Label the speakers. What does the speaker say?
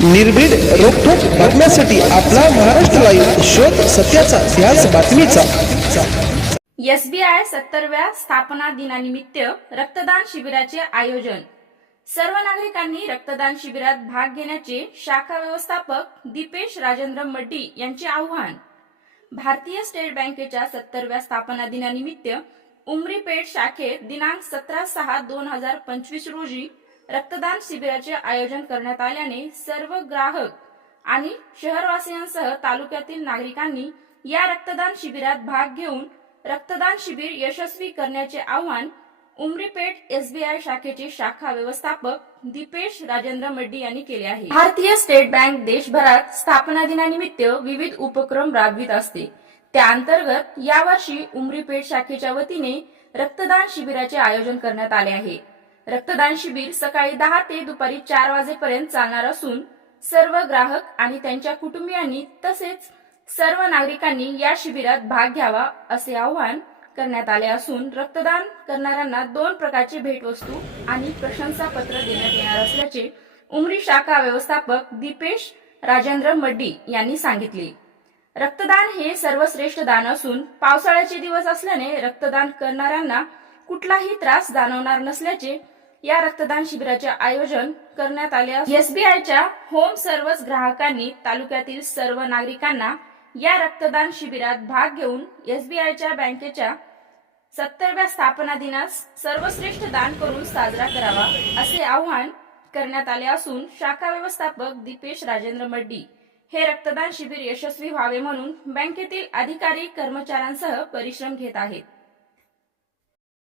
Speaker 1: निर्भीड रोखोक बघण्यासाठी आपला महाराष्ट्र लाईव्ह शोध सत्याचा ध्यास बातमीचा.
Speaker 2: एसबीआय सत्तरव्या स्थापना दिनानिमित्त रक्तदान शिबिराचे आयोजन. सर्व नागरिकांनी रक्तदान शिबिरात भाग घेण्याचे शाखा व्यवस्थापक दीपेश राजेंद्र मड्डी यांचे आव्हान. भारतीय स्टेट बँकेच्या सत्तरव्या स्थापना दिनानिमित्त उमरीपेठ शाखेत दिनांक सतरा सहा दोन हजार पंचवीस रोजी रक्तदान शिबिराचे आयोजन करण्यात आल्याने सर्व ग्राहक आणि शहरवासियांसह तालुक्यातील नागरिकांनी या रक्तदान शिबिरात भाग घेऊन रक्तदान शिबिर यशस्वी करण्याचे आवाहन उमरीपेठ एसबीआय शाखेचे शाखा व्यवस्थापक दीपेश राजेंद्र मड्डी यांनी केले आहे. भारतीय स्टेट बँक देशभरात स्थापना दिनानिमित्त विविध उपक्रम राबवित असते. त्या अंतर्गत यावर्षी उमरीपेठ शाखेच्या वतीने रक्तदान शिबिराचे आयोजन करण्यात आले आहे. रक्तदान शिबिर सकाळी दहा ते दुपारी चार वाजेपर्यंत चालणार असून सर्व ग्राहक आणि त्यांच्या कुटुंबियांनी तसेच सर्व नागरिकांनी या शिबिरात भाग घ्यावा असे आवाहन करण्यात आले असून रक्तदान करणाऱ्यांना दोन प्रकारचे भेटवस्तू आणि प्रशंसापत्र देण्यात येणार असल्याचे उमरी शाखा व्यवस्थापक दीपेश राजेंद्र मड्डी यांनी सांगितले. रक्तदान हे सर्वश्रेष्ठ दान असून पावसाळ्याचे दिवस असल्याने रक्तदान करणाऱ्यांना कुठलाही त्रास जाणवणार नसल्याचे या रक्तदान शिबिराचे आयोजन करण्यात आले एसबीआयच्या होम सर्व्हिस ग्राहकांनी तालुक्यातील सर्व नागरिकांना या रक्तदान शिबिरात भाग घेऊन एसबीआयच्या बँकेच्या सत्तरव्या स्थापना दिनास सर्वश्रेष्ठ दान करून साजरा करावा असे आवाहन करण्यात आले असून शाखा व्यवस्थापक दीपेश राजेंद्र मड्डी हे रक्तदान शिबिर यशस्वी व्हावे म्हणून बँकेतील अधिकारी कर्मचाऱ्यांसह परिश्रम घेत आहेत.